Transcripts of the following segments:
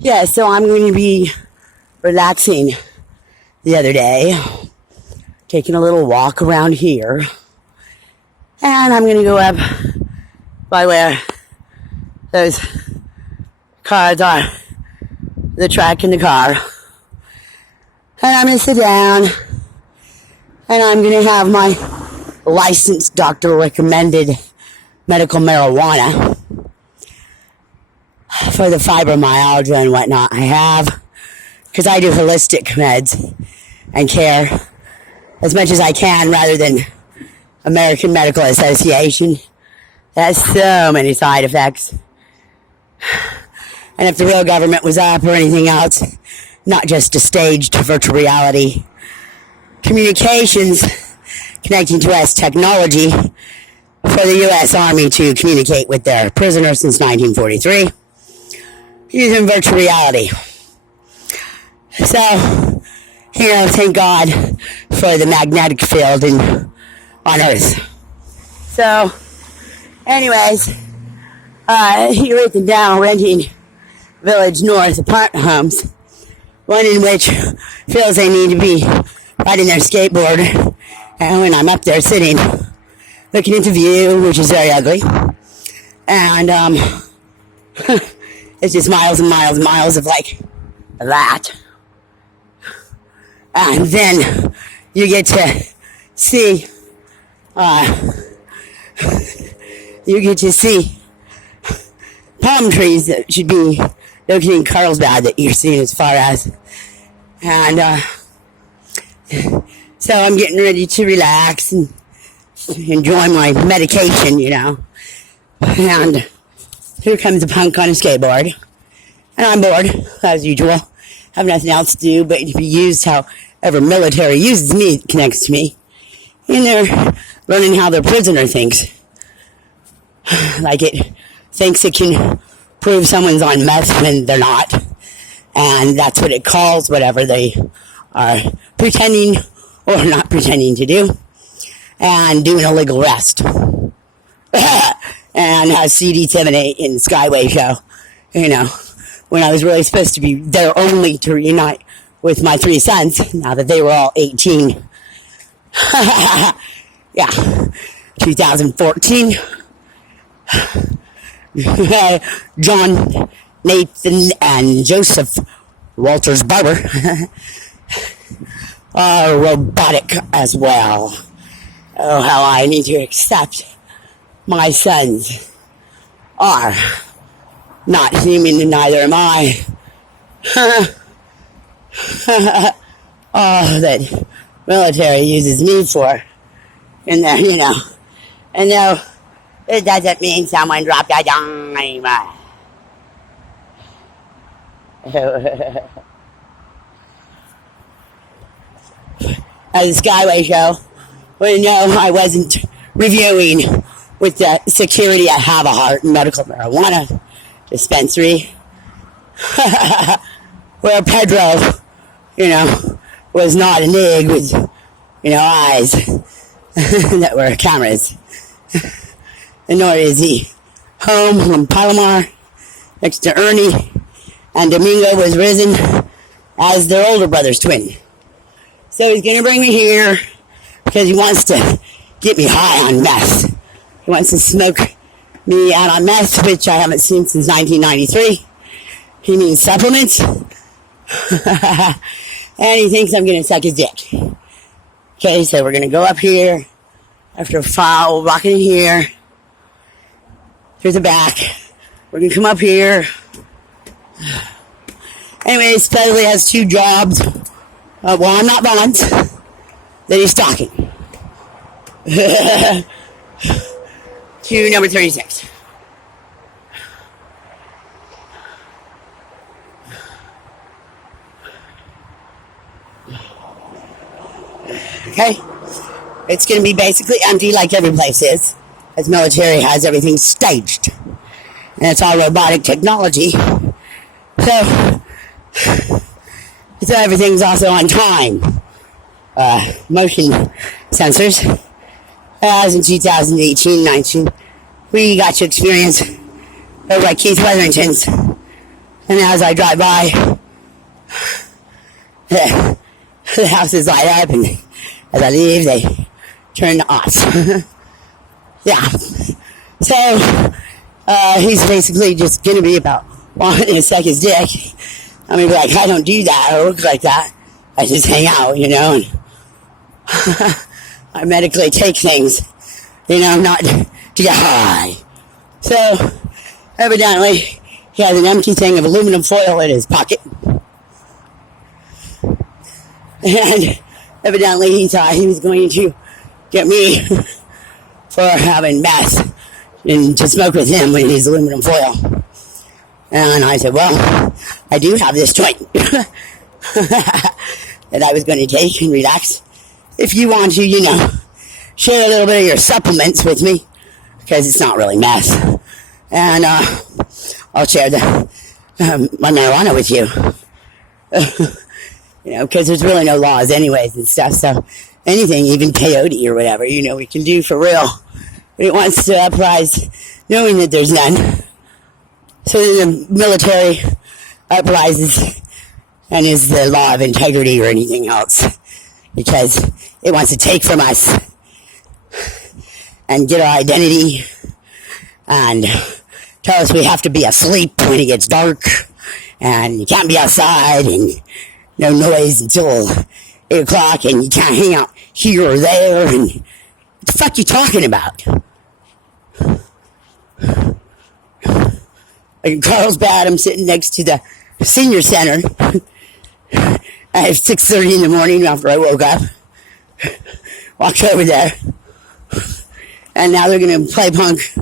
Yeah, so I'm going to be relaxing the other day, taking a little walk around here, and I'm going to go up by where those cars are, the truck and the car, and I'm going to sit down, and I'm going to have my licensed doctor recommended medical marijuana for the fibromyalgia and whatnot I have, because I do holistic meds and care as much as I can rather than American Medical Association. That has so many side effects. And if the real government was up or anything else, not just a staged virtual reality communications connecting to us technology for the USArmy to communicate with their prisoners since 1943 using virtual reality. So, thank God for the magnetic field on Earth. So, anyways, here at the Donn renting Village North apartment homes, one in which feels they need to be riding their skateboard, and when I'm up there sitting, looking at the view, which is very ugly, and it's just miles and miles and miles of like that. And then you get to see, palm trees that should be looking in Carlsbad that you're seeing as far as. And so I'm getting ready to relax and enjoy my medication, And here comes a punk on a skateboard. And I'm bored, as usual. Have nothing else to do but to be used however military uses me, it connects to me. And they're learning how their prisoner thinks. Like it thinks it can prove someone's on meth when they're not. And that's what it calls whatever they are pretending or not pretending to do. And doing a legal arrest. And has CD78 in the Skyway show, when I was really supposed to be there only to reunite with my 3 sons, now that they were all 18. Yeah, 2014. John, Nathan, and Joseph Walters Barber are robotic as well. Oh, how I need to accept my sons are not human, and neither am I. Oh, that military uses me for. And and no, it doesn't mean someone dropped a dime. As a Skyway show, well, no, I wasn't reviewing with the security at Have a Heart medical marijuana dispensary, where Pedro, was not an egg with, eyes that were cameras. And nor is he home on Palomar next to Ernie, and Domingo was risen as their older brother's twin. So he's going to bring me here because he wants to get me high on meth. He wants to smoke me out on meth, which I haven't seen since 1993. He means supplements. And he thinks I'm going to suck his dick. Okay, so we're going to go up here. After a while, we'll walk in here. Here's the back. We're going to come up here. Anyways, Presley has 2 jobs. Well, I'm not Bond. That he's talking. To number 36. Okay? It's going to be basically empty like every place is, as military has everything staged. And it's all robotic technology. So everything's also on time. Motion sensors. As in 2018-19, we got to experience like Keith Weatherington's And as I drive by, the houses light up, and as I leave, they turn off. Yeah. So, he's basically just gonna be about wanting to suck his dick. I'm gonna be like, I don't do that, I look like that. I just hang out, and I medically take things, not to get high. So, evidently, he has an empty thing of aluminum foil in his pocket. And evidently he thought he was going to get me for having meth and to smoke with him with his aluminum foil. And I said, well, I do have this joint that I was going to take and relax. If you want to, share a little bit of your supplements with me, because it's not really meth. And I'll share my marijuana with you. Because there's really no laws anyways and stuff. So anything, even peyote or whatever, we can do for real. But it wants to uprise knowing that there's none. So the military uprises and is the law of integrity or anything else. Because it wants to take from us and get our identity and tell us we have to be asleep when it gets dark and you can't be outside and no noise until 8 o'clock and you can't hang out here or there and what the fuck you talking about? In Carlsbad, I'm sitting next to the senior center at 6:30 in the morning after I woke up. Walked over there. And now they're going to play punk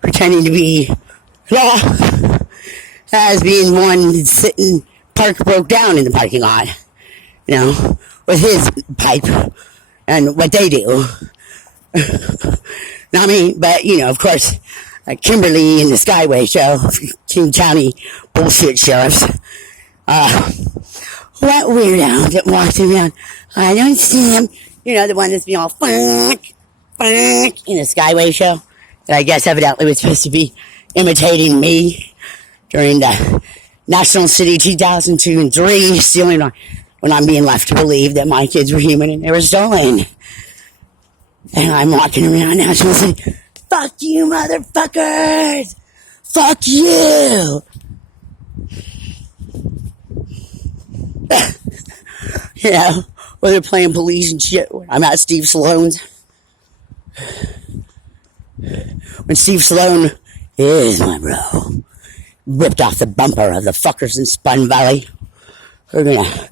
pretending to be law as being one sitting park broke down in the parking lot, with his pipe and what they do. Not me, but, of course, like Kimberly in the Skyway show, King County bullshit sheriffs. What weirdo that walks around? I don't see him. The one that's being all fuck in the Skyway show. That I guess evidently was supposed to be imitating me during the National City 2002 and 3, stealing when I'm being left to believe that my kids were human and they were stolen. And I'm walking around National City. Fuck you, motherfuckers! Fuck you! Where they're playing police and shit. I'm at Steve Sloan's. When Steve Sloan is my bro, ripped off the bumper of the fuckers in Spun Valley, they're gonna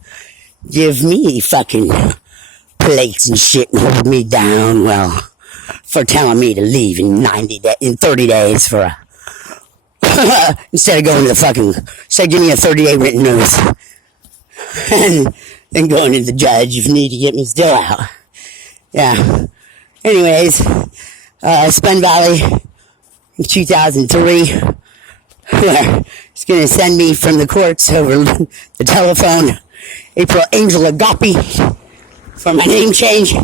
give me fucking plates and shit and hold me down, for telling me to leave in 30 days for instead of going to instead of giving me a 30-day written notice and then going to the judge if you need to get me still out. Yeah. Anyways, Spun Valley in 2003, where it's going to send me from the courts over the telephone, April Angel Agape, for my name change.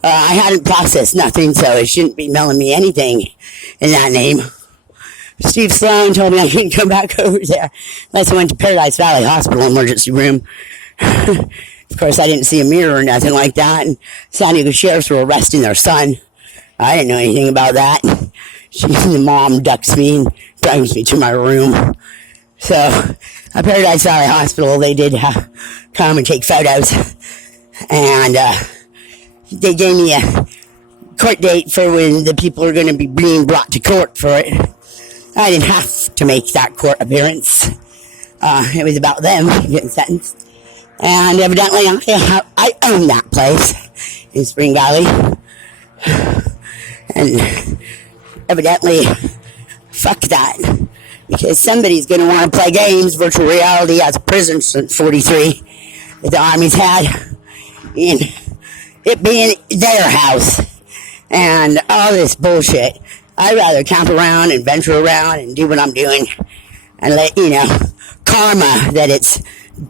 I hadn't processed nothing, so it shouldn't be mailing me anything in that name. Steve Sloan told me I couldn't come back over there unless I went to Paradise Valley Hospital emergency room. Of course, I didn't see a mirror or nothing like that, and San Diego sheriffs were arresting their son. I didn't know anything about that. The mom ducks me and brings me to my room. So, at Paradise Valley Hospital, they did come and take photos, and they gave me a court date for when the people are going to be being brought to court for it. I didn't have to make that court appearance. It was about them getting sentenced. And evidently, I own that place in Spring Valley. And evidently, fuck that. Because somebody's going to want to play games, virtual reality as a prison since 43 that the Army's had. And it being their house. And all this bullshit. I'd rather camp around and venture around and do what I'm doing. And let, karma that it's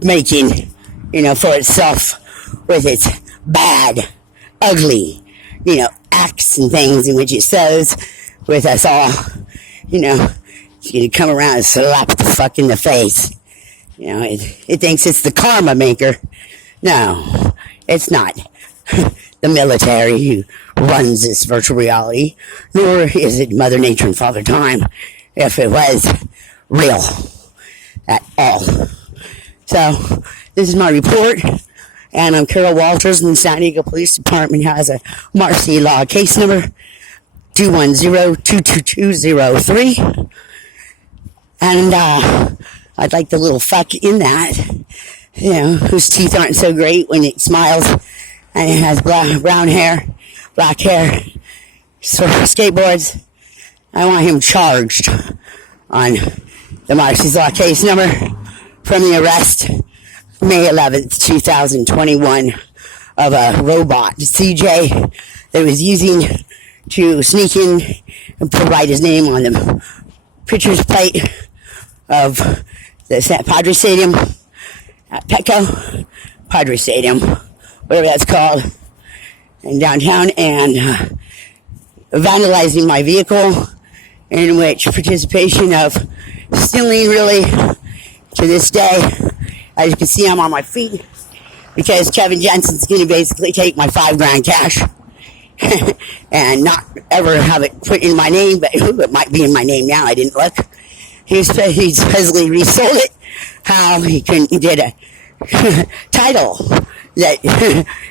making, for itself with its bad, ugly, acts and things in which it sows with us all. You come around and slap the fuck in the face You know, it thinks it's the karma maker. No, it's not the military who runs this virtual reality, nor is it Mother Nature and Father Time, if it was real at all. So, this is my report, and I'm Carol Walters, and the San Diego Police Department has a Marcy Law case number 210-22203, and I'd like the little fuck in that, you know, whose teeth aren't so great when it smiles, and it has brown hair, black hair, skateboards. I want him charged on the Marcy's Law case number from the arrest May 11th, 2021 of a robot CJ that was using to sneak in and provide his name on the pitcher's plate of the Padre Stadium at Petco, Padre Stadium, whatever that's called, in downtown, and vandalizing my vehicle, in which participation of stealing, really, to this day. As you can see, I'm on my feet because Kevin Jensen's going to basically take my $5,000 cash and not ever have it put in my name, but it might be in my name now. I didn't look. He supposedly resold it. How he did a title that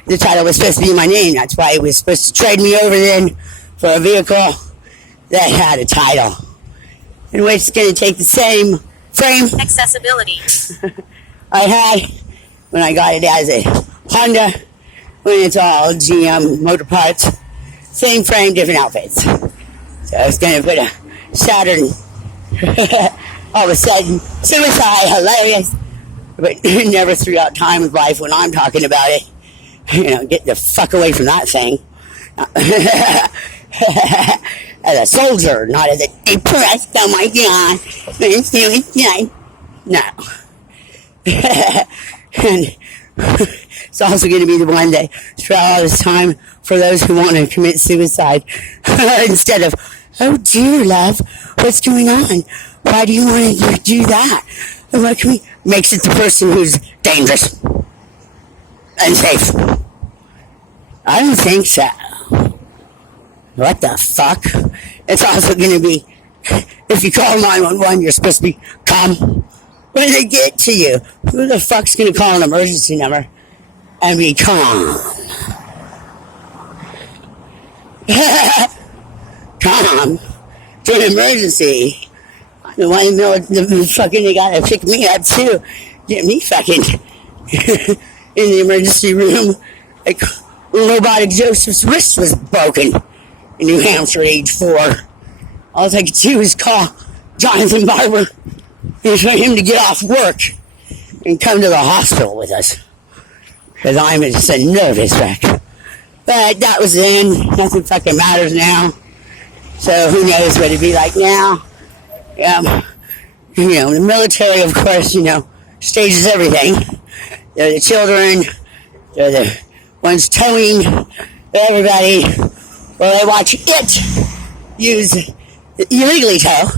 the title was supposed to be my name. That's why he was supposed to trade me over then for a vehicle that had a title, in which it's going to take the same frame accessibility I had when I got it as a Honda, when it's all GM motor parts, same frame, different outfits. So I was going to put a Saturn, all of a sudden, suicide, hilarious, but never threw out time of life when I'm talking about it. You know, get the fuck away from that thing. As a soldier, not as a depressed, oh my God, no. And it's also going to be the one that throughout all this time for those who want to commit suicide instead of, oh dear love, what's going on? Why do you want to do that? What can we, makes it the person who's dangerous, unsafe. I don't think so. What the fuck? It's also going to be, if you call 911, you're supposed to be calm. When they get to you, who the fuck's going to call an emergency number and be calm? Calm to an emergency. The one the fucking, they got to pick me up too. Get me fucking in the emergency room. Like, robotic Joseph's wrist was broken in New Hampshire, age 4. All I could do was call Jonathan Barber and for him to get off work and come to the hospital with us. Because I'm just a nervous wreck. But that was then. Nothing fucking matters now. So who knows what it'd be like now. You know, the military, of course, you know, stages everything. They're the children. They're the ones towing everybody. Well, they watch it use illegally tow.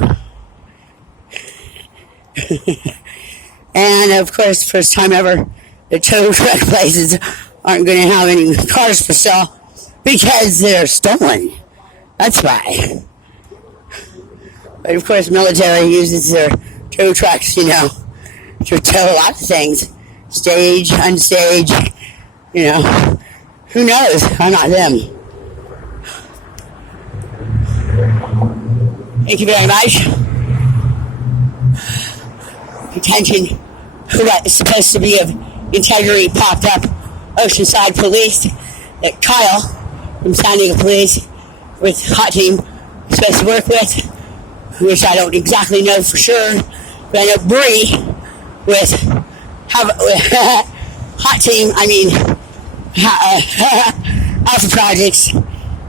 And, of course, first time ever, the tow truck places aren't going to have any cars for sale because they're stolen. That's why. But, of course, military uses their tow trucks, you know, to tow a lot of things. Stage, unstage, you know. Who knows? I'm not them. Thank you very much. Attention, who is supposed to be of integrity popped up. Oceanside Police, that Kyle from San Diego Police with Hot Team is supposed to work with, which I don't exactly know for sure, but I know Bree with Hot Team, Alpha Projects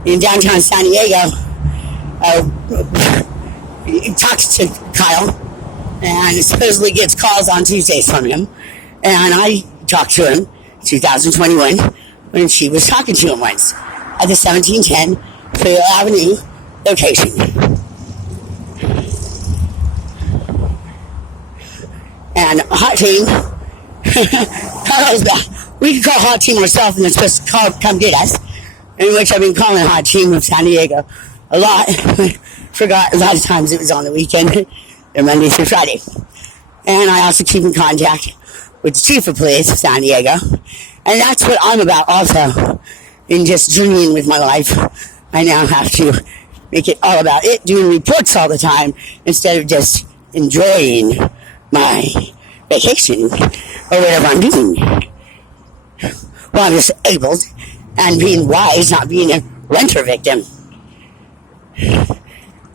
in downtown San Diego. Talks to Kyle and supposedly gets calls on Tuesdays from him, and I talked to him in 2021 when she was talking to him once at the 1710 Q Avenue location. And a hot team, we can call hot team ourselves and they're supposed to come get us, in which I've been calling hot team of San Diego a lot. Forgot a lot of times it was on the weekend, or Monday through Friday. And I also keep in contact with the chief of police of San Diego. And that's what I'm about also, in just journeying with my life. I now have to make it all about it, doing reports all the time, instead of just enjoying my vacation, or whatever I'm doing. Well, I'm disabled, and being wise, not being a renter victim.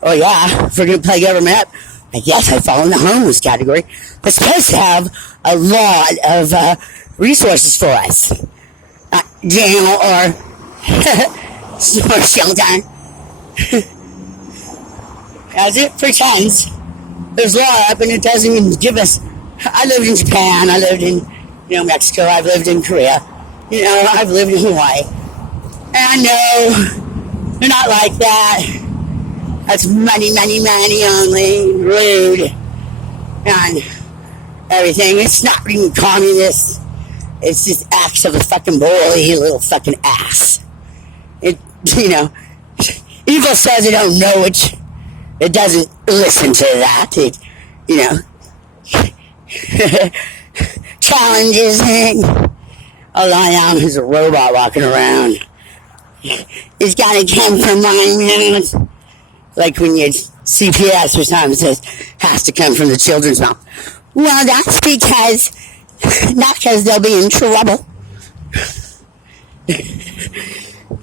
Oh yeah, if we're going to play government up, I guess I fall in the homeless category. We're supposed to have a lot of resources for us. Jail or shelter. As it pretends there's law up and it doesn't even give us. I lived in Japan, I lived in Mexico, I've lived in Korea, I've lived in Hawaii. And I know they're not like that. That's money, money, money only, rude, and everything. It's not even communist. It's just acts of a fucking bully, little fucking ass. Evil says it don't know it. It doesn't listen to that. It, challenges it. All I am is a robot walking around. It's gotta come from my mouth. Like when you CPS or something, it says, has to come from the children's mouth. Well, that's because, not because they'll be in trouble.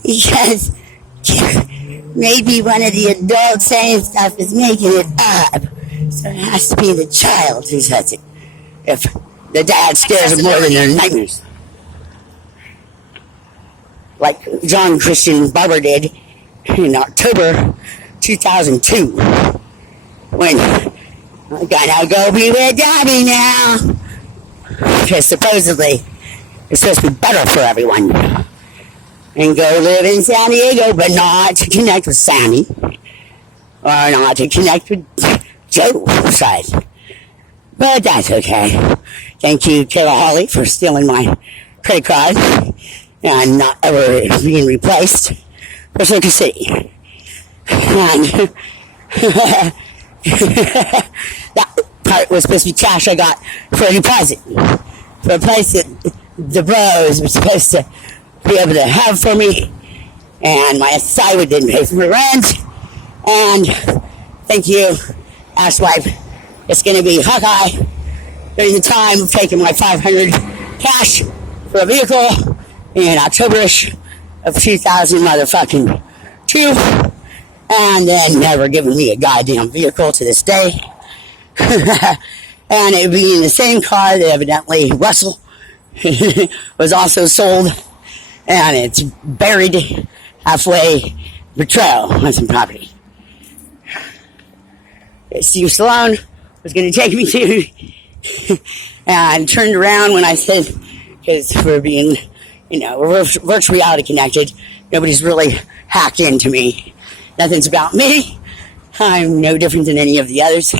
Because maybe one of the adults saying stuff is making it up. So it has to be the child who says it. If the dad scares them more than their nightmares. Like John Christian Barber did in October 2002. When I gotta go be with Daddy now. Because supposedly it's supposed to be better for everyone. And go live in San Diego, but not to connect with Sammy. Or not to connect with Joe side. But that's okay. Thank you, Kayla Holly, for stealing my credit card and not ever being replaced for Circus City. And that part was supposed to be cash I got for a deposit. For a place that the bros were supposed to be able to have for me. And my SI didn't pay for my rent. And thank you, Ash Wife. It's going to be Hawkeye during the time of taking my $500 cash for a vehicle in October-ish of 2000 motherfucking 2. And then never given me a goddamn vehicle to this day. And it being the same car that evidently Russell was also sold. And it's buried halfway potrero on some property. Steve Stallone was going to take me to, and turned around when I said, because we're being, we're virtual reality connected. Nobody's really hacked into me. Nothing's about me. I'm no different than any of the others,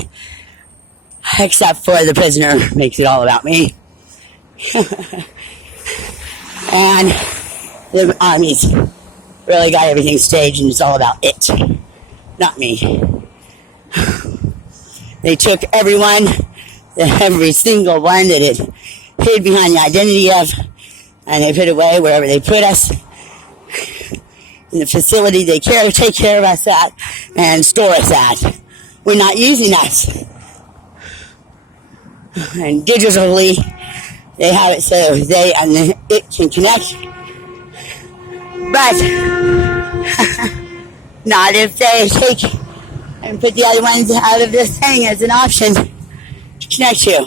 except for the prisoner makes it all about me. And the Army's really got everything staged and it's all about it, not me. They took every single one that it hid behind the identity of, and they put away wherever they put us. In the facility they take care of us at and store us at. We're not using us. And digitally, they have it so it can connect. But not if they take and put the other ones out of this thing as an option to connect you.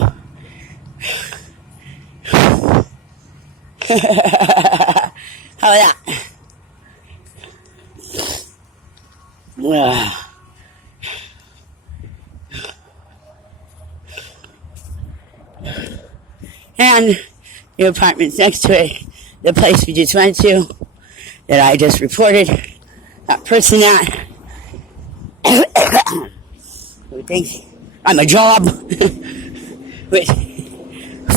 How about that? And the apartments next to it, the place we just went to, that I just reported that person at, who thinks I'm a job, which,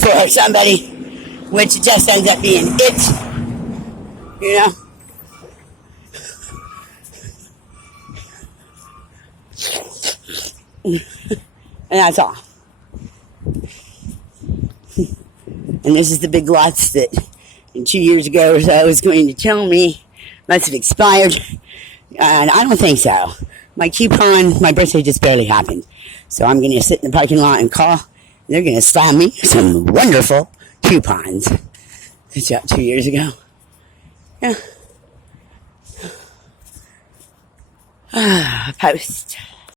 for somebody, which just ends up being it, you know. And that's all. And this is the big lots that 2 years ago or so was going to tell me must have expired. And I don't think so. My coupon, my birthday just barely happened. So I'm going to sit in the parking lot and call. And they're going to slam me some wonderful coupons. It's out 2 years ago. Yeah. Post.